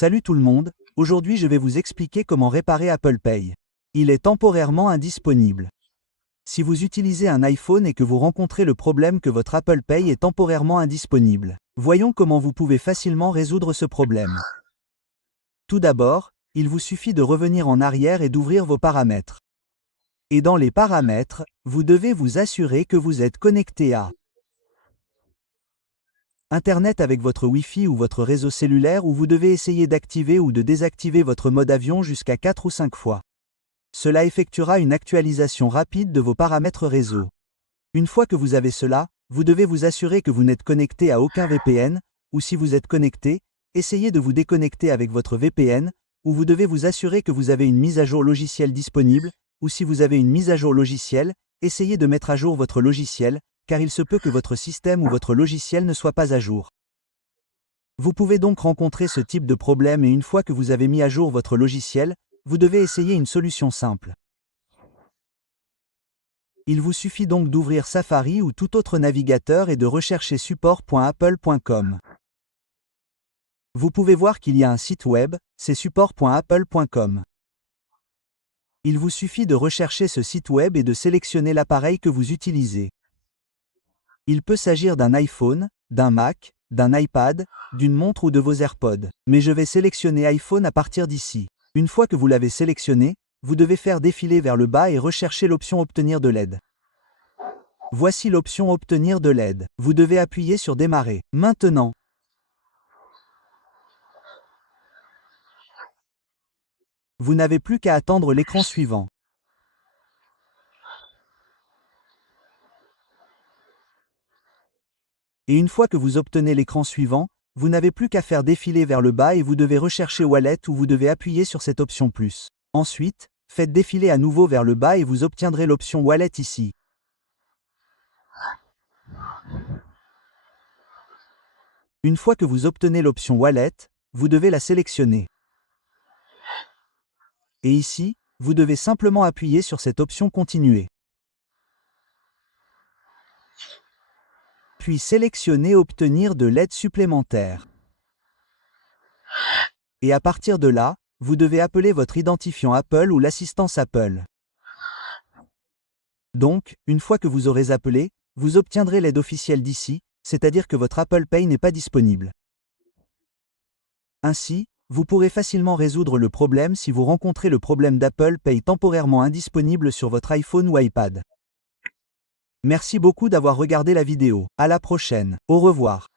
Salut tout le monde, aujourd'hui je vais vous expliquer comment réparer Apple Pay. Il est temporairement indisponible. Si vous utilisez un iPhone et que vous rencontrez le problème que votre Apple Pay est temporairement indisponible, voyons comment vous pouvez facilement résoudre ce problème. Tout d'abord, il vous suffit de revenir en arrière et d'ouvrir vos paramètres. Et dans les paramètres, vous devez vous assurer que vous êtes connecté à Internet avec votre Wi-Fi ou votre réseau cellulaire, où vous devez essayer d'activer ou de désactiver votre mode avion jusqu'à 4 ou 5 fois. Cela effectuera une actualisation rapide de vos paramètres réseau. Une fois que vous avez cela, vous devez vous assurer que vous n'êtes connecté à aucun VPN, ou si vous êtes connecté, essayez de vous déconnecter avec votre VPN, ou vous devez vous assurer que vous avez une mise à jour logicielle disponible, ou si vous avez une mise à jour logicielle, essayez de mettre à jour votre logiciel, car il se peut que votre système ou votre logiciel ne soit pas à jour. Vous pouvez donc rencontrer ce type de problème, et une fois que vous avez mis à jour votre logiciel, vous devez essayer une solution simple. Il vous suffit donc d'ouvrir Safari ou tout autre navigateur et de rechercher support.apple.com. Vous pouvez voir qu'il y a un site web, c'est support.apple.com. Il vous suffit de rechercher ce site web et de sélectionner l'appareil que vous utilisez. Il peut s'agir d'un iPhone, d'un Mac, d'un iPad, d'une montre ou de vos AirPods, mais je vais sélectionner iPhone à partir d'ici. Une fois que vous l'avez sélectionné, vous devez faire défiler vers le bas et rechercher l'option Obtenir de l'aide. Voici l'option Obtenir de l'aide. Vous devez appuyer sur Démarrer. Maintenant, vous n'avez plus qu'à attendre l'écran suivant. Et une fois que vous obtenez l'écran suivant, vous n'avez plus qu'à faire défiler vers le bas et vous devez rechercher Wallet, ou vous devez appuyer sur cette option plus. Ensuite, faites défiler à nouveau vers le bas et vous obtiendrez l'option Wallet ici. Une fois que vous obtenez l'option Wallet, vous devez la sélectionner. Et ici, vous devez simplement appuyer sur cette option Continuer. Puis sélectionnez Obtenir de l'aide supplémentaire. Et à partir de là, vous devez appeler votre identifiant Apple ou l'assistance Apple. Donc, une fois que vous aurez appelé, vous obtiendrez l'aide officielle d'ici, c'est-à-dire que votre Apple Pay n'est pas disponible. Ainsi, vous pourrez facilement résoudre le problème si vous rencontrez le problème d'Apple Pay temporairement indisponible sur votre iPhone ou iPad. Merci beaucoup d'avoir regardé la vidéo. À la prochaine. Au revoir.